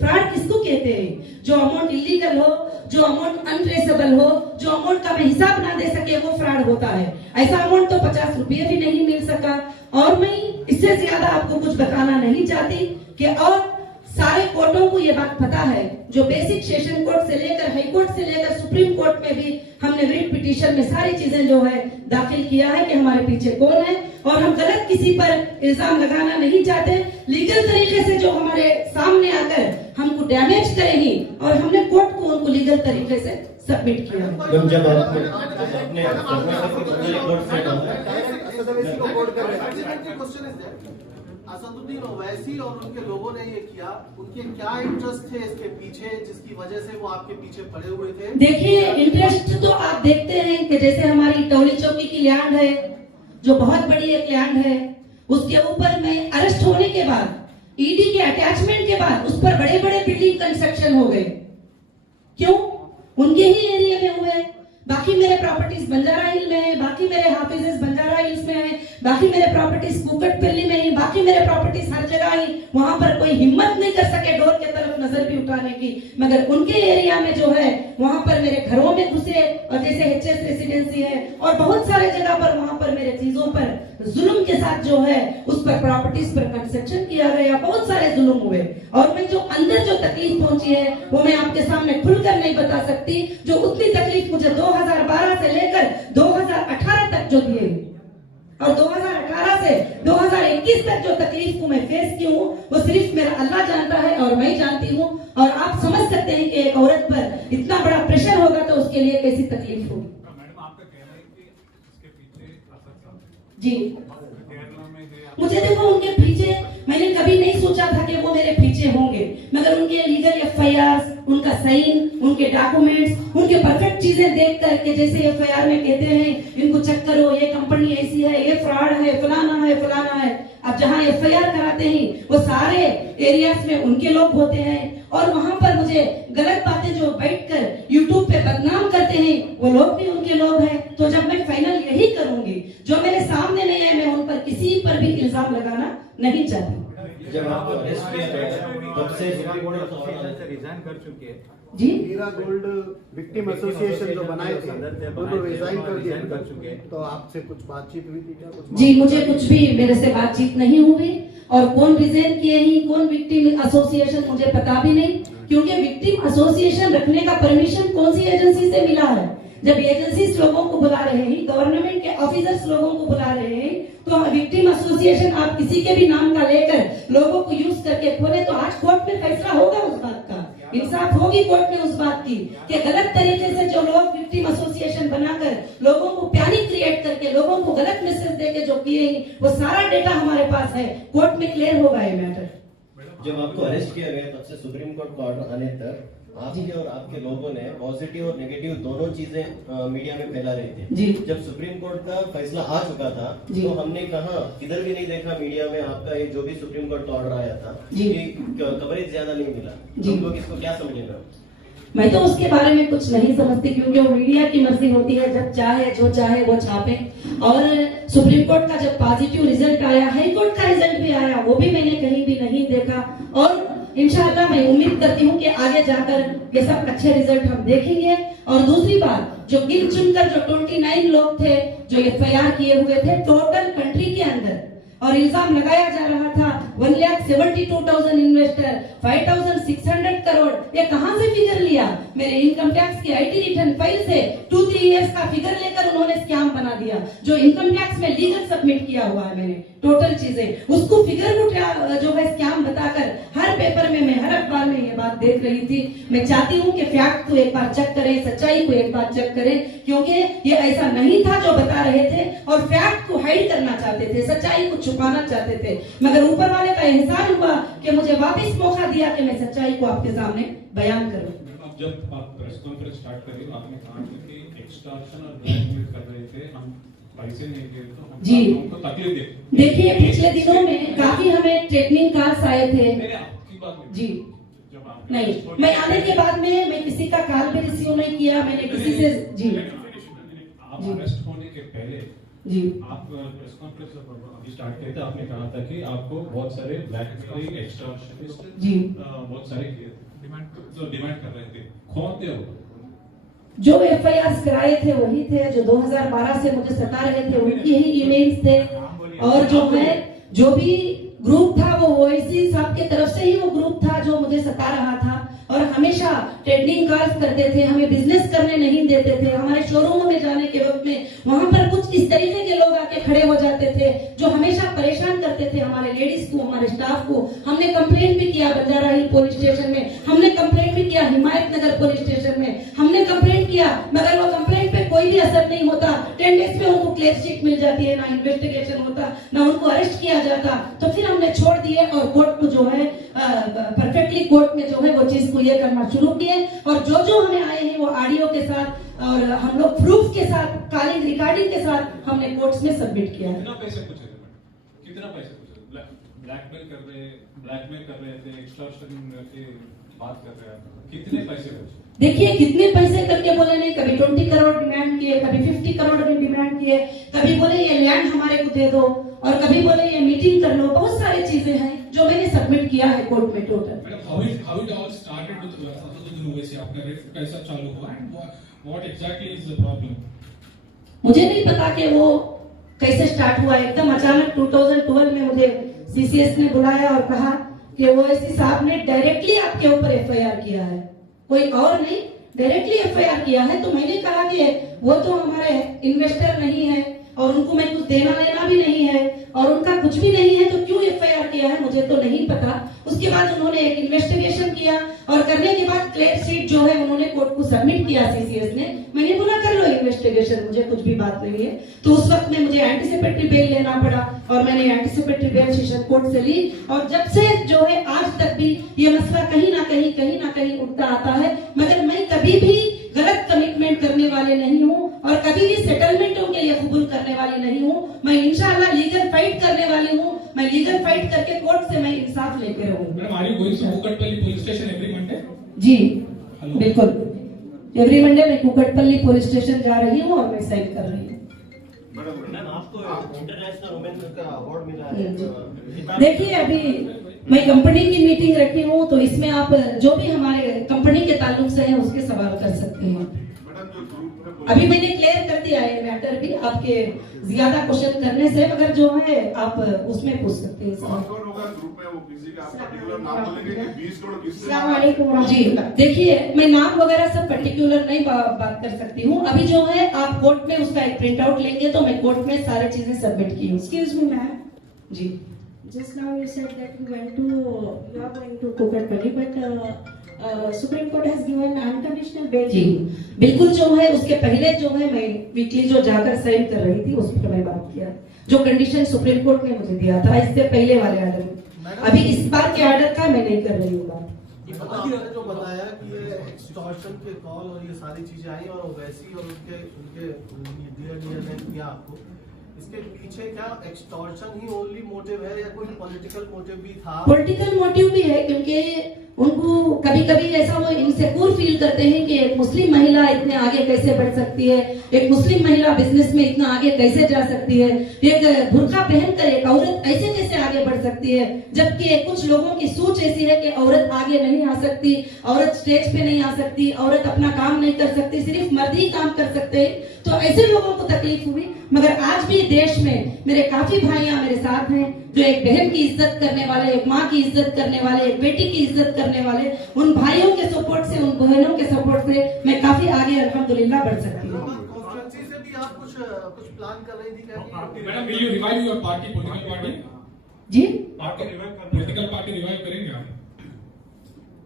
फ्रॉड किसको कहते हैं? जो अमाउंट इलीगल हो, जो अमाउंट अनट्रेसेबल हो, जो अमाउंट का मैं हिसाब ना दे सके, वो फ्रॉड होता है। ऐसा अमाउंट तो 50 रुपये भी नहीं मिल सका। और मैं इससे ज्यादा आपको कुछ बताना नहीं चाहती कि और सारे कोर्टों को ये बात पता है, जो बेसिक सेशन कोर्ट से लेकर हाई कोर्ट से लेकर सुप्रीम कोर्ट में भी हमने रिट पिटीशन में सारी चीजें जो है दाखिल किया है कि हमारे पीछे कौन है और हम गलत किसी पर इल्जाम लगाना नहीं चाहते। लीगल तरीके से जो हमारे सामने आकर हमको डैमेज करेंगी और हमने कोर्ट को उनको लीगल तरीके से सबमिट किया। जब अपने असदुद्दीन ओवैसी और उनके लोगों ने ये किया, उनके क्या इंटरेस्ट थे इसके पीछे जिसकी वजह से वो आपके पीछे पड़े हुए थे? देखिए इंटरेस्ट तो आप देखते हैं कि जैसे हमारी टोली चौकी की लैंड है, जो बहुत बड़ी एक लैंड है, उसके ऊपर में अरेस्ट होने के बाद, ईडी के अटैचमेंट के बाद उस पर बड़े बड़े बिल्डिंग कंस्ट्रक्शन हो गए। क्यों? उनके ही एरिया में हुए। बाकी मेरे प्रॉपर्टीज बंजारा हिल में है, बाकी मेरे हाफिजेस बंजारा हिल्स में है, बाकी मेरे प्रॉपर्टीज कुकटपल्ली में है, बाकी मेरे प्रॉपर्टीज हर जगह ही। वहां पर कोई हिम्मत नहीं कर सके डोर के तरफ नजर भी उठाने की, मगर उनके एरिया में जो है वहां पर मेरे घरों में घुसे और जैसे एचएस रेसिडेंसी है और बहुत सारे जगह पर वहां पर मेरे चीजों पर जुल्म के साथ जो है उस पर प्रॉपर्टीज पर कंस्ट्रक्शन किया गया, बहुत सारे जुल्म हुए। और मैं जो अंदर जो तकलीफ पहुंची है वो मैं आपके सामने खुलकर नहीं बता सकती। जो उतनी तकलीफ मुझे 2012 से लेकर 2018 तक जो दिए और 2018 से 2021 तक जो तकलीफ को मैं फेस की हूँ वो सिर्फ मेरा अल्लाह जानता है और मैं जानती हूँ। और आप समझ सकते हैं कि एक औरत पर इतना बड़ा प्रेशर होगा तो उसके लिए कैसी तकलीफ होगी। मैडम आपका कहना है कि इसके पीछे असद साहब जी केरला में है, मुझे देखो उनके पीछे मैंने कभी नहीं सोचा था कि वो मेरे पीछे होंगे, मगर उनके लीगल एफआईआर, उनका साइन, उनके डॉक्यूमेंट्स, उनके परफेक्ट चीजें देख करके जैसे एफआईआर में कहते हैं इनको चेक करो, ये कंपनी ऐसी है, ये फ्रॉड है, फलाना है, फलाना है। अब जहाँ एफआईआर कराते हैं वो सारे एरियाज में उनके लोग होते हैं और वहां पर मुझे गलत बातें जो बैठकर यूट्यूब पे बदनाम करते हैं वो लोग भी उनके लोग हैं। तो जब मैं फाइनल यही करूंगी, जो मेरे सामने नहीं है मैं उन पर किसी पर भी इल्जाम लगाना नहीं चाहती। जब आपको अरेस्ट किया गया तब से रिजाइन कर चुके हैं जी हीरा गोल्ड विक्टिम एसोसिएशन जो बनाए थे उनको रिजाइन कर दिया कर चुके हैं। तो आपसे कुछ बातचीत हुई थी क्या? कुछ जी मुझे कुछ भी मेरे से बातचीत नहीं हुई और कौन रिजाइन किए ही, कौन विक्टिम एसोसिएशन मुझे पता भी नहीं, क्योंकि विक्टिम एसोसिएशन रखने का परमिशन कौन सी एजेंसी से मिला है? जब एजेंसीज लोगों को बुला रहे हैं, गवर्नमेंट के ऑफिसर्स लोगों को बुला रहे हैं, तो विक्टिम एसोसिएशन आप किसी के भी नाम का लेकर लोगों को यूज करके खोले तो आज कोर्ट में फैसला होगा उस बात का, इंसाफ होगी कोर्ट में उस बात की कि गलत तरीके से जो लोग विक्टिम एसोसिएशन बनाकर लोगों को पैनिक क्रिएट करके लोगों को गलत मैसेज देके जो किए हैं वो सारा डेटा हमारे पास है, कोर्ट में क्लियर होगा ये मैटर। जब आपको अरेस्ट किया गया तब से सुप्रीम कोर्ट को ऑर्डर आने तक आपके और आपके लोगों ने पॉजिटिव और नेगेटिव दोनों चीजें मीडिया में फैला रहे थे। जी। जब सुप्रीम कोर्ट का फैसला आ चुका था जी। तो हमने कहा किधर भी नहीं देखा मीडिया में आपका ये जो भी सुप्रीम कोर्ट का ऑर्डर आया था जी। कि कवरेज ज्यादा नहीं मिला। जी। तुम लोग इसको क्या समझेगा? मैं तो उसके बारे में कुछ नहीं समझती क्योंकि वो मीडिया की मर्जी होती है, जब चाहे जो चाहे वो छापे। और सुप्रीम कोर्ट का जब पॉजिटिव रिजल्ट आया, हाई कोर्ट का रिजल्ट भी आया, वो भी मैंने कहीं भी नहीं देखा। और इंशाअल्लाह मैं उम्मीद करती हूँ कि आगे जाकर ये सब अच्छे रिजल्ट हम देखेंगे। और दूसरी बात, जो गिन चुनकर जो 29 लोग थे जो FIR किए हुए थे टोटल कंट्री के अंदर, और इल्जाम लगाया जा रहा था 1,72,000 इन्वेस्टर, 5,600 करोड़, ये कहां से फिगर लिया? मेरे इनकम टैक्स की IT रिटर्न फाइल से 2-3 इयर्स का फिगर लेकर उन्होंने स्कैम बना दिया, जो इनकम टैक्स में लीगल सबमिट किया हुआ है मैंने टोटल चीजें, उसको फिगर को जो है स्कैम बताकर हर पेपर में मैं हर अखबार में ये बात देख रही थी। मैं चाहती हूँ कि फैक्ट को एक बार चेक करें, सच्चाई को एक बार चेक करें, क्योंकि ये ऐसा नहीं था जो बता रहे थे और फैक्ट को हाइड करना चाहते थे, सच्चाई को छुपाना चाहते थे। मगर ऊपर वाले का एहसान हुआ कि मुझे वापस मौका दिया कि मैं सच्चाई को आपके सामने बयान करूं। जब आप प्रेस कॉन्फ्रेंस स्टार्ट करी तो आपने कहा कि एक्सटॉर्शन और ब्लैकमेल कर रहे थे, हम पैसे नहीं दिए तो जी। हमको तकलीफ दे। देखिए पिछले दिनों में काफी हमें ट्रेनिंग कॉल्स आए थे। आपकी बात नहीं। जी जब आप नहीं, मैं आने के बाद में मैं किसी का कॉल भी रिसीव नहीं किया, मैंने किसी से जी आप जी। अरेस्ट होने के पहले जी आप प्रेस कॉन्फ्रेंस अभी स्टार्ट किए थे, आपने कहा था कि आपको बहुत सारे ब्लैकमेलिंग एक्सटॉर्शनिस्ट जी बहुत सारे डिमांड कर रहे थे, कौन थे वो? जो FIR कराए थे वही थे, जो 2012 से मुझे सता रहे थे उनकी ही ईमेल्स थे। और जो है जो भी ग्रुप था वो ओवैसी साहब के तरफ से ही वो ग्रुप था जो मुझे सता रहा था और हमेशा ट्रेडिंग कॉल्स करते थे, हमें बिजनेस करने नहीं देते थे। हमारे शोरूम में जाने के वक्त में वहां पर कुछ इस तरीके के लोग आके खड़े हो जाते थे जो हमेशा परेशान करते थे हमारे लेडीज को, हमारे स्टाफ को। हमने कंप्लेंट भी किया बंजारा हिल पुलिस स्टेशन में, हमने कंप्लेंट भी किया हिमायत नगर पुलिस स्टेशन में, हमने कंप्लेंट किया, मगर वो कंप्लेंट पे कोई भी असर नहीं होता। 10 डेज में उनको क्लियर शीट मिल जाती है, ना इन्वेस्टिगेशन होता, ना उनको अरेस्ट किया जाता। तो फिर हमने छोड़ दिए और कोर्ट को जो है परफेक्टली कोर्ट में जो है वो चीज को ये करना शुरू किए। और जो जो हमें आए हैं वो ऑडियो के साथ और हम लोग प्रूफ के साथ, कॉलिंग रिकॉर्डिंग के साथ हमने कोर्ट्स में सबमिट किया है। कितना पैसे पूछे थे मैडम? कितना पैसे पूछे? ब्लैकमेल कर रहे थे, एक्सटॉर्शन की बात कर रहे हैं, कितने पैसे पूछे? देखिए कितने पैसे करके बोले नहीं, कभी 20 करोड़ डिमांड किए, कभी 50 करोड़ भी डिमांड किए, कभी बोले ये लैंड हमारे को दे दो और कभी बोले ये मीटिंग कर लो। बहुत सारी चीजें हैं जो मैंने सबमिट किया है कोर्ट में total. Madam, how it all started with Asaduddin Owaisi? आपका रेट कैसा चालू हुआ and what exactly is the problem? मुझे नहीं पता कि वो कैसे स्टार्ट हुआ, एकदम अचानक 2012 में मुझे CCS ने बुलाया और कहा कि ओवैसी साहब ने डायरेक्टली आपके ऊपर FIR किया है, कोई और नहीं, डायरेक्टली FIR किया है। तो मैंने कहा कि वो तो हमारे इन्वेस्टर नहीं है और उनको मैं कुछ देना लेना भी नहीं है और उनका कुछ भी नहीं है, तो क्यों FIR किया है मुझे तो नहीं पता। उसके बाद उन्होंने एक इन्वेस्टिगेशन किया और करने के बाद क्लियर शीट जो है उन्होंने कोर्ट को सबमिट किया CCS ने। मैंने बोला कर लो इन्वेस्टिगेशन, मुझे कुछ भी बात नहीं है। तो उस वक्त में मुझे एंटीसिपेटरी बेल लेना पड़ा और मैंने एंटीसिपेटरी बेल सेशन कोर्ट से ली। और जब से जो है आज तक भी ये मसला कहीं ना कहीं उठता आता है, मगर मैं कभी भी गलत कमिटमेंट करने वाले नहीं हूँ और कभी भी सेटलमेंटों के लिए कबूल करने वाली नहीं हूँ। मैं इंशाल्लाह लीगल फाइट करने वाली हूँ, मैं लीगल फाइट करके कोर्ट से मैं इंसाफ लेके रहूँगी। Madam, are you going to Kukatpalli police station every Monday? जी बिल्कुल, एवरी मंडे मैं कुकटपल्ली पुलिस स्टेशन जा रही हूँ और मैं साइन कर रही हूँ। मैम, आपको इंटरनेशनल वुमेन का अवार्ड मिला है। देखिए अभी मैं कंपनी की मीटिंग रखी हूँ तो इसमें आप जो भी हमारे कंपनी के ताल्लुक से है उसके सवाल कर सकते हैं। अभी मैंने क्लियर कर दिया है मैटर भी, आपके ज्यादा क्वेश्चन करने से, मगर जो है आप उसमें पूछ सकते हैं सवाल। जी देखिए मैं नाम वगैरह सब पर्टिकुलर नहीं बात कर सकती हूँ। अभी जो है आप कोर्ट में उसका एक प्रिंट आउट लेंगे तो मैं कोर्ट में सारी चीजें सबमिट की हूँ। Excuse me, ma'am. Ji Just now you said that you are going to Kukatpally, but Supreme Court has given unconditional bail. जी बिल्कुल, जो है उसके पहले जो है मैं वीकली जो जाकर साइन कर रही थी उस पर मैं बात किया, जो कंडीशन सुप्रीम कोर्ट ने मुझे दिया था इससे पहले वाले ऑर्डर में। अभी इस बार के ऑर्डर का मैं नहीं कर रही हूँ बात। आपने जो बताया कि ये एक्सटॉर्शन के कॉल और ये सारी चीजें आई और ओवैसी और उनके ने किया आपको, इसके पीछे क्या एक्सटॉर्शन ही ओनली मोटिव है या कोई पॉलिटिकल मोटिव भी था? पॉलिटिकल मोटिव भी है, क्योंकि उनको कभी कभी ऐसा वो इनसिक्योर फील करते हैं कि एक मुस्लिम महिला इतने आगे कैसे बढ़ सकती है, एक मुस्लिम महिला बिजनेस में इतना आगे कैसे जा सकती है, एक बुर्का पहनकर एक औरत ऐसे कैसे आगे बढ़ सकती है, जबकि कुछ लोगों की सोच ऐसी है कि औरत आगे नहीं आ सकती, औरत स्टेज पे नहीं आ सकती, औरत अपना काम नहीं कर सकती, सिर्फ मर्द ही काम कर सकते हैं। तो ऐसे लोगों को तकलीफ हुई, मगर आज भी देश में मेरे काफी भाइयां मेरे साथ हैं जो एक बहन की इज्जत करने वाले, एक माँ की इज्जत करने वाले, एक बेटी की इज्जत करने वाले, उन भाइयों के सपोर्ट से, उन बहनों के सपोर्ट से मैं काफी आगे अल्हम्दुलिल्लाह बढ़ सकती हूँ। कॉन्स्टिट्यूंसी से भी आप कुछ प्लान कर रही थी क्या? Madam, will you revive your party, political party? जी पॉलिटिकल पार्टी रिवाइव करेंगे आप?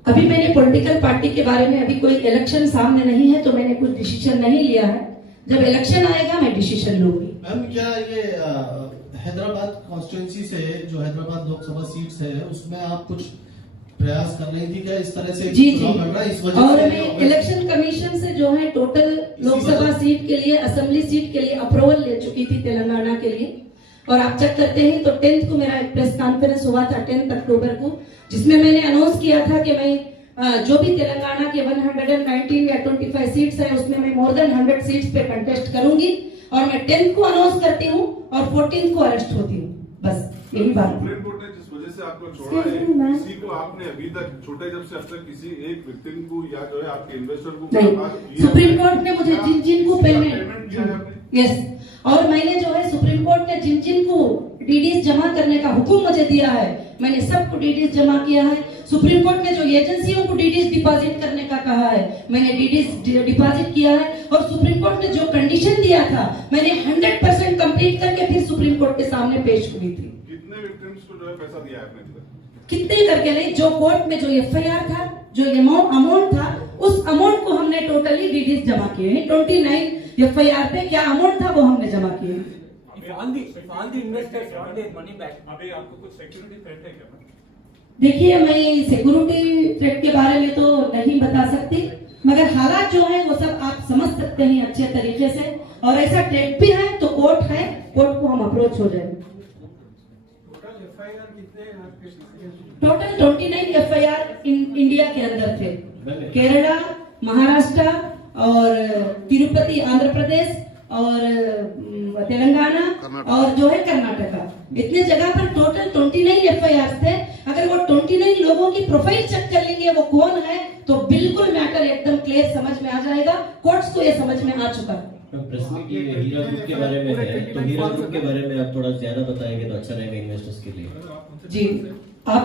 अभी मैंने पॉलिटिकल पार्टी के बारे में अभी कोई इलेक्शन सामने नहीं है तो मैंने कुछ डिसीजन नहीं लिया है। जब इलेक्शन आएगा मैं डिसीजन लूंगी। मैम, क्या ये हैदराबाद कॉन्स्टिट्यूंसी से जो हैदराबाद लोकसभा सीट्स है उसमें आप कुछ प्रयास कर रही थी क्या? इस तरह से जी चुनाव लड़ रहा है, इस वजह और से मैं इलेक्शन कमीशन से जो है टोटल लोकसभा सीट के लिए, असेंबली सीट के लिए अप्रूवल ले चुकी थी तेलंगाना के लिए। और आप चेक करते हैं तो 10th को मेरा एक प्रेस कॉन्फ्रेंस हुआ था 10 अक्टूबर को, जिसमें मैंने अनाउंस किया था कि मैं जो भी तेलंगाना के 119 या 25 सीट्स है उसमें मैं मोर देन 100 सीट्स पे कंटेस्ट करूंगी। और मैं 10th को अनाउंस करती हूँ और 14th को अरेस्ट होती हूँ, बस यही बात है। सुप्रीम कोर्ट ने जिस वजह से आपको छोड़ा है, किसी को आपने अभी तक छोटे जब से अब तक किसी एक विक्टिम को या जो है आपके इन्वेस्टर को नहीं, सुप्रीम कोर्ट ने मुझे जिन जिन को पेमेंट, यस, और मैंने जो है सुप्रीम कोर्ट ने जिन जिन को डीडीज जमा करने का हुक्म मुझे दिया है, मैंने सबको डीडीज जमा किया है। सुप्रीम कोर्ट ने जो एजेंसियों को डीडीज डिपॉजिट करने का कहा है, मैंने डीडीज डिपॉजिट किया है। और सुप्रीम कोर्ट ने जो कंडीशन दिया था मैंने 100% कंप्लीट करके फिर सुप्रीम कोर्ट के सामने पेश हुई थी। कितने विक्टिम्स को जो है पैसा दिया है आपने? कितने करके नहीं, जो कोर्ट में जो एफआईआर था, जो अमाउंट था, उस अमाउंट को हमने टोटली डीडीज जमा किए हैं। 29 एफआईआर पे क्या अमाउंट था वो हमने जमा किए। अभी आपको कुछ सिक्योरिटी थ्रेट है क्या? देखिए, मैं सिक्योरिटी थ्रेट के बारे में तो नहीं बता सकती, मगर हालात जो है वो सब आप समझ सकते हैं अच्छे तरीके से। और ऐसा थ्रेट भी है तो कोर्ट है, कोर्ट को हम अप्रोच हो जाए। टोटल 29 एफआईआर इंडिया के अंदर थे, केरला, महाराष्ट्र और तिरुपति आंध्र प्रदेश और तेलंगाना और जो है कर्नाटका, इतने जगह पर टोटल 29 एफआईआर थे। अगर वो 29 लोगों की प्रोफाइल चेक कर लेंगे वो कौन है तो बिल्कुल मैटर एकदम क्लियर समझ में आ जाएगा। कोर्ट्स को ये समझ में आ चुका है। प्रेस मीट ये हीरा ग्रुप के बारे में है, तो हीरा ग्रुप के बारे में आप थोड़ा ज्यादा बताएंगे तो अच्छा रहेगा इन्वेस्टर्स के लिए। जी आप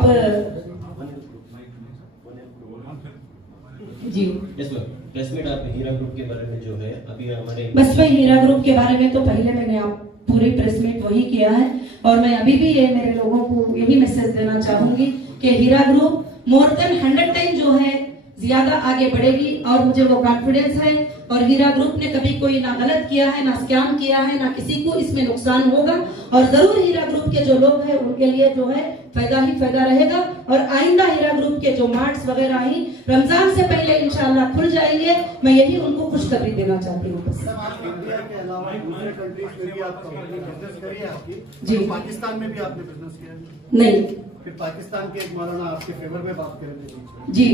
जी यस मैम, प्रेस मीट आप हीरा ग्रुप के बारे में जो है अभी हमारे, बस मैं हीरा ग्रुप के बारे में तो पहले मैंने आप पूरी प्रेस मीट वही किया है और मैं अभी भी ये मेरे लोगों को यही मैसेज देना चाहूंगी कि हीरा ग्रुप मोर देन 100 टाइम जो है ज्यादा आगे बढ़ेगी और मुझे वो कॉन्फिडेंस है। और हीरा ग्रुप ने कभी कोई ना गलत किया है, ना स्कैम किया है, ना किसी को इसमें नुकसान होगा। और जरूर हीरा ग्रुप के जो लोग हैं उनके लिए जो है फायदा ही फायदा रहेगा। और आइंदा हीरा ग्रुप के जो मार्ट्स वगैरह ही रमजान से पहले इंशाल्लाह खुल जाएंगे। मैं यही उनको खुशखबरी देना चाहती हूँ। इंडिया के अलावा दूसरे कंट्रीज में भी आप बिजनेस करिए आपकी जी। पाकिस्तान में भी आपने बिजनेस किया? नहीं, फिर पाकिस्तान के एक मौलाना आपके फेवर में बात करेंगे? जी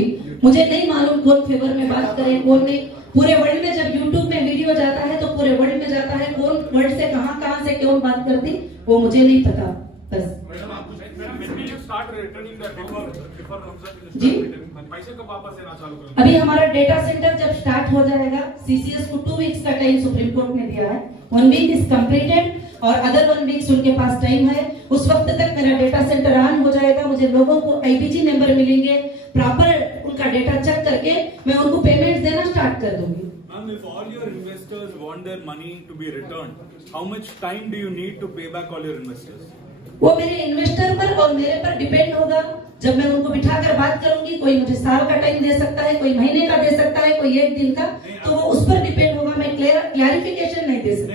मुझे नहीं मालूम कौन फेवर में बात करे कौन नहीं। पूरे वर्ल्ड में जब यूट्यूब में वीडियो जाता है तो पूरे वर्ल्ड में जाता है, कौन वर्ल्ड से कहां से क्यों बात करती वो मुझे नहीं पता। बस जी पैसे कब वापस देना चालू करेंगे? अभी हमारा डेटा सेंटर जब स्टार्ट हो जाएगा, सीसीएस को 2 वीक्स का टाइम सुप्रीम कोर्ट ने दिया है। 1 वीक इज कंप्लीटेड और अदर 1 वीक्स उनके पास टाइम है। उस वक्त तक मेरा डेटा सेंटर ऑन हो जाएगा। मुझे लोगों को आईबीजी नंबर मिलेंगे, प्रॉपर उनका डेटा चेक करके मैं उनको पेमेंट देना स्टार्ट कर दूंगी। Ma'am, if all your investors want their money to be returned, how much time do you need to pay back all your investors? वो मेरे इन्वेस्टर पर और मेरे पर डिपेंड होगा। जब मैं उनको बिठाकर बात करूंगी, कोई मुझे साल का टाइम दे सकता है, कोई महीने का दे सकता है, कोई एक दिन का, तो वो उस पर डिपेंड होगा। मैं क्लैरिफिकेशन नहीं दे सकती।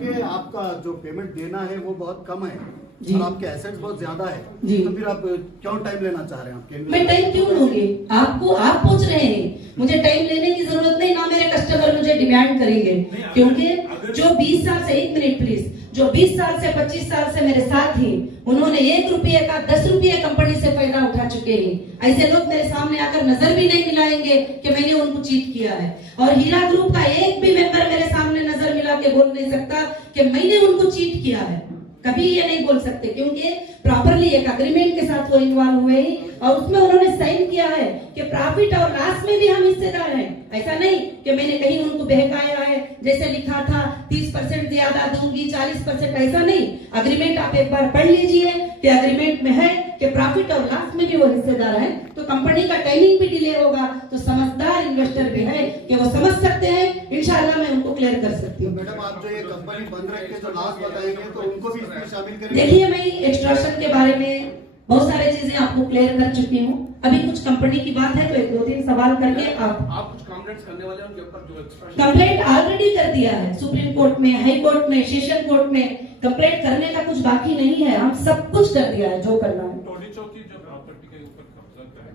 कि आपका जो पेमेंट देना है वो बहुत कम है जी। और आपके एसेट्स बहुत ज्यादा है जी। तो फिर आप क्यों टाइम लेना चाह रहे हैं? आपके मैं टाइम क्यों लूंगी? आपको आप पूछ रहे हैं, मुझे टाइम लेने की जरूरत नहीं, ना मेरे कस्टमर मुझे डिमांड करेंगे, क्योंकि जो 20 साल से, 1 मिनट प्लीज, जो 20 साल से 25 साल से मेरे साथ ही, उन्होंने 1 रुपये का 10 रुपये कंपनी से फायदा उठा चुके हैं। ऐसे लोग मेरे सामने आकर नजर भी नहीं मिलाएंगे कि मैंने उनको चीट किया है। और हीरा ग्रुप का एक भी मेंबर मेरे सामने नजर मिला के बोल नहीं सकता कि मैंने उनको चीट किया है। कभी ये नहीं बोल सकते, क्योंकि प्रॉपरली एक अग्रीमेंट के साथ वो इन्वॉल्व हुए हैं और उसमें उन्होंने साइन किया है कि प्रॉफिट और लॉस में भी हम हिस्सेदार हैं। ऐसा नहीं कि मैंने कहीं उनको बहकाया है, जैसे लिखा था 30% ज्यादा दूंगी, 40%, ऐसा नहीं। अग्रीमेंट आप एक बार पढ़ लीजिए कि अग्रीमेंट में है कि प्रॉफिट और लॉस में भी वो हिस्सेदार है। तो कंपनी का टाइमिंग भी डिले होगा, तो समझदार इन्वेस्टर भी है कि वो समझ सकते हैं। इंशाल्लाह मैं उनको क्लियर कर सकती हूँ। मैडम, आप जो ये कंपनी बंद रख के जो लॉस बताएंगे तो उनको भी इसमें शामिल करेंगे? देखिए, मैं एक्सट्रैक्शन के बारे में बहुत सारी चीजें आपको क्लियर कर चुकी हूँ। अभी कुछ कंपनी की बात है तो 1-2-3 सवाल करके आप कुछ कमेंट्स करने वाले हैं उनके ऊपर जो कंप्लेंट ऑलरेडी कर दिया है सुप्रीम कोर्ट में, हाई कोर्ट में, सेशन कोर्ट में। कंप्लेंट करने का कुछ बाकी नहीं है, हम सब कुछ कर दिया है जो करना है। टोली चौकी जो प्रॉपर्टी के ऊपर कब्जा कर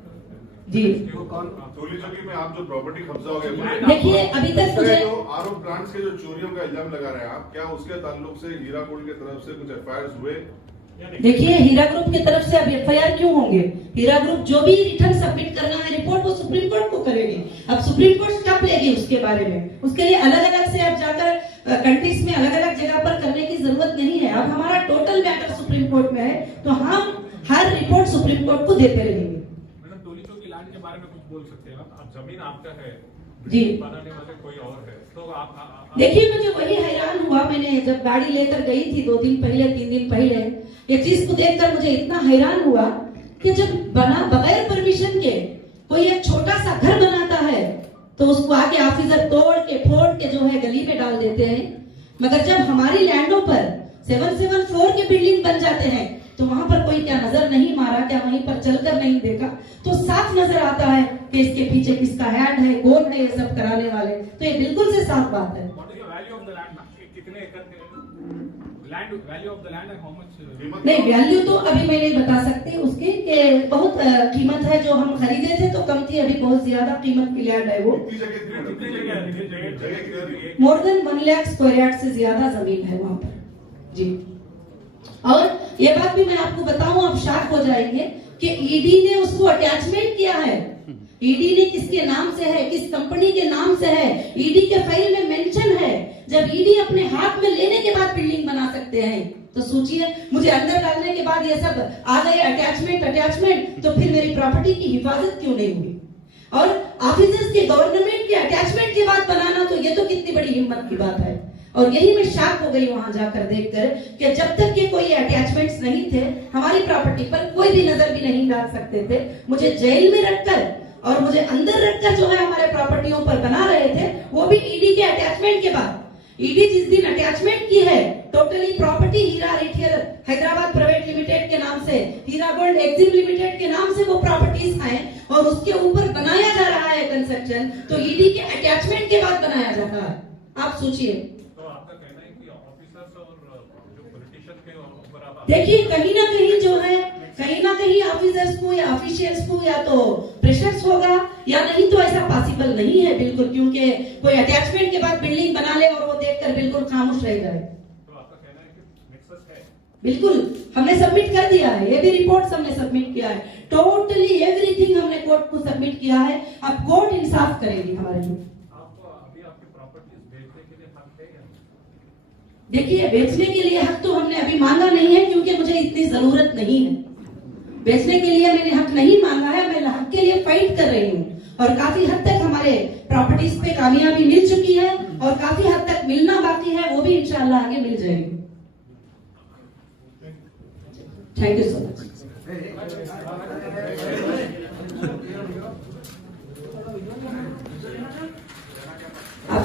जी, टोली चौकी में आप जो प्रॉपर्टी कब्जा हो गया, देखिए अभी तक मुझे जो आरोप प्लांट्स के जो चोरियों का इल्जाम लगा रहे हैं आप, क्या उसके ताल्लुक से हीरा गोल्ड की तरफ से कुछ एफआईआर हुए? देखिए, हीरा ग्रुप की तरफ से अब एफआईआर क्यों होंगे? हीरा ग्रुप जो भी रिटर्न सबमिट करना है, रिपोर्ट, वो सुप्रीम कोर्ट को करेगी। अब सुप्रीम कोर्ट स्टेप लेगी उसके बारे में। उसके लिए अलग अलग से अब जाकर कंट्रीज में अलग अलग जगह पर करने की जरूरत नहीं है। अब हमारा टोटल मैटर सुप्रीम कोर्ट में है, तो हम हर रिपोर्ट सुप्रीम कोर्ट को देते रहेंगे। मैडम, टोली चौकी लैंड के बारे में कुछ बोल सकते हैं आप? अब जमीन आपका है जी, बनाने वाले कोई और है, तो आप देखिए, मुझे वही हैरान हुआ। मैंने जब गाड़ी लेकर गई थी 2 दिन पहले, 3 दिन पहले, ये चीज को देखकर मुझे इतना हैरान हुआ कि जब बना बगैर परमिशन के कोई एक छोटा सा घर बनाता है तो उसको आगे ऑफिसर तोड़ के फोड़ के जो है गली में डाल देते हैं। मगर जब हमारी लैंडों पर 774 के बिल्डिंग बन जाते हैं तो वहां पर कोई क्या नजर नहीं मारा, क्या वहीं पर चलकर नहीं देखा? तो साफ नजर आता है कि इसके पीछे किसका हैंड है, कौन है ये सब कराने वाले। तो ये बिल्कुल से साफ बात है। वैल्यू ऑफ द लैंड, कितने एकड़ land, value of the land है, हाउ मच? नहीं, वैल्यू तो अभी मैं नहीं बता सकती उसकी, कि बहुत कीमत है। जो हम खरीदे थे तो कम थी, अभी बहुत ज्यादा कीमत की लैंड है वो। More than 1 lakh square yard से ज्यादा जमीन है वहां पर जी। और ये बात भी मैं आपको बताऊं, आप शॉक हो जाएंगे कि ईडी ने उसको अटैचमेंट किया है। ईडी ने किसके नाम से है, किस कंपनी के नाम से है, ईडी के फाइल में मेंशन है। जब ईडी अपने हाथ में लेने के बाद बिल्डिंग बना सकते हैं तो सोचिए, मुझे अंदर डालने के बाद ये सब आ गए अटैचमेंट, तो फिर मेरी प्रॉपर्टी की हिफाजत क्यों नहीं हुई? और ऑफिसर्स के गवर्नमेंट के अटैचमेंट के बाद बनाना, तो ये तो कितनी बड़ी हिम्मत की बात है। और यही मैं शॉक हो गई वहां जाकर देखकर कि जब तक के कोई अटैचमेंट्स नहीं थे, हमारी प्रॉपर्टी पर कोई भी नजर भी नहीं डाल सकते थे। मुझे जेल में रखकर और मुझे अंदर रखकर जो है हमारे प्रॉपर्टियों पर बना रहे थे, वो भी ईडी के अटैचमेंट के बाद। ईडी जिस दिन अटैचमेंट की है, टोटली प्रॉपर्टी हीरा रिटेल हैदराबाद प्राइवेट लिमिटेड के नाम से, हीरा गोल्ड एक्सिम लिमिटेड के नाम से वो प्रॉपर्टीज हैं और उसके ऊपर बनाया जा रहा है कंस्ट्रक्शन, तो ईडी के अटैचमेंट के बाद बनाया जा रहा है। आप सोचिए। तो आपका कहना है कि ऑफिसर्स और जो पॉलिटिशियन के ऊपर आप देखिए, कहीं ना कहीं जो है, कहीं ना कहीं ऑफिसर्स को या ऑफिशियल्स को या तो प्रेशर्स होगा, या नहीं तो ऐसा पॉसिबल नहीं है बिल्कुल, क्योंकि कोई अटैचमेंट के बाद बिल्डिंग बना ले और वो देखकर बिल्कुल खामोश रह जाए। तो आपका कहना है कि नेक्सस है? बिल्कुल, हमने सबमिट कर दिया है, ये भी रिपोर्ट हमने सबमिट किया है, टोटली एवरीथिंग हमने कोर्ट को सबमिट किया है। अब कोर्ट इंसाफ करेगी हमारे लिए। आपको अभी आपकी प्रॉपर्टीज बेचने के लिए हक है या नहीं? देखिए, बेचने के लिए हक तो हमने अभी मांगा नहीं है, क्योंकि मुझे इतनी जरूरत नहीं है। बेचने के लिए मैंने हक नहीं मांगा है, मैं हक के लिए फाइट कर रही हूँ। और काफी हद तक हमारे प्रॉपर्टीज पे कामयाबी मिल चुकी है और काफी हद तक मिलना बाकी है, वो भी इंशाल्लाह आगे मिल जाएगी। Thank you so much.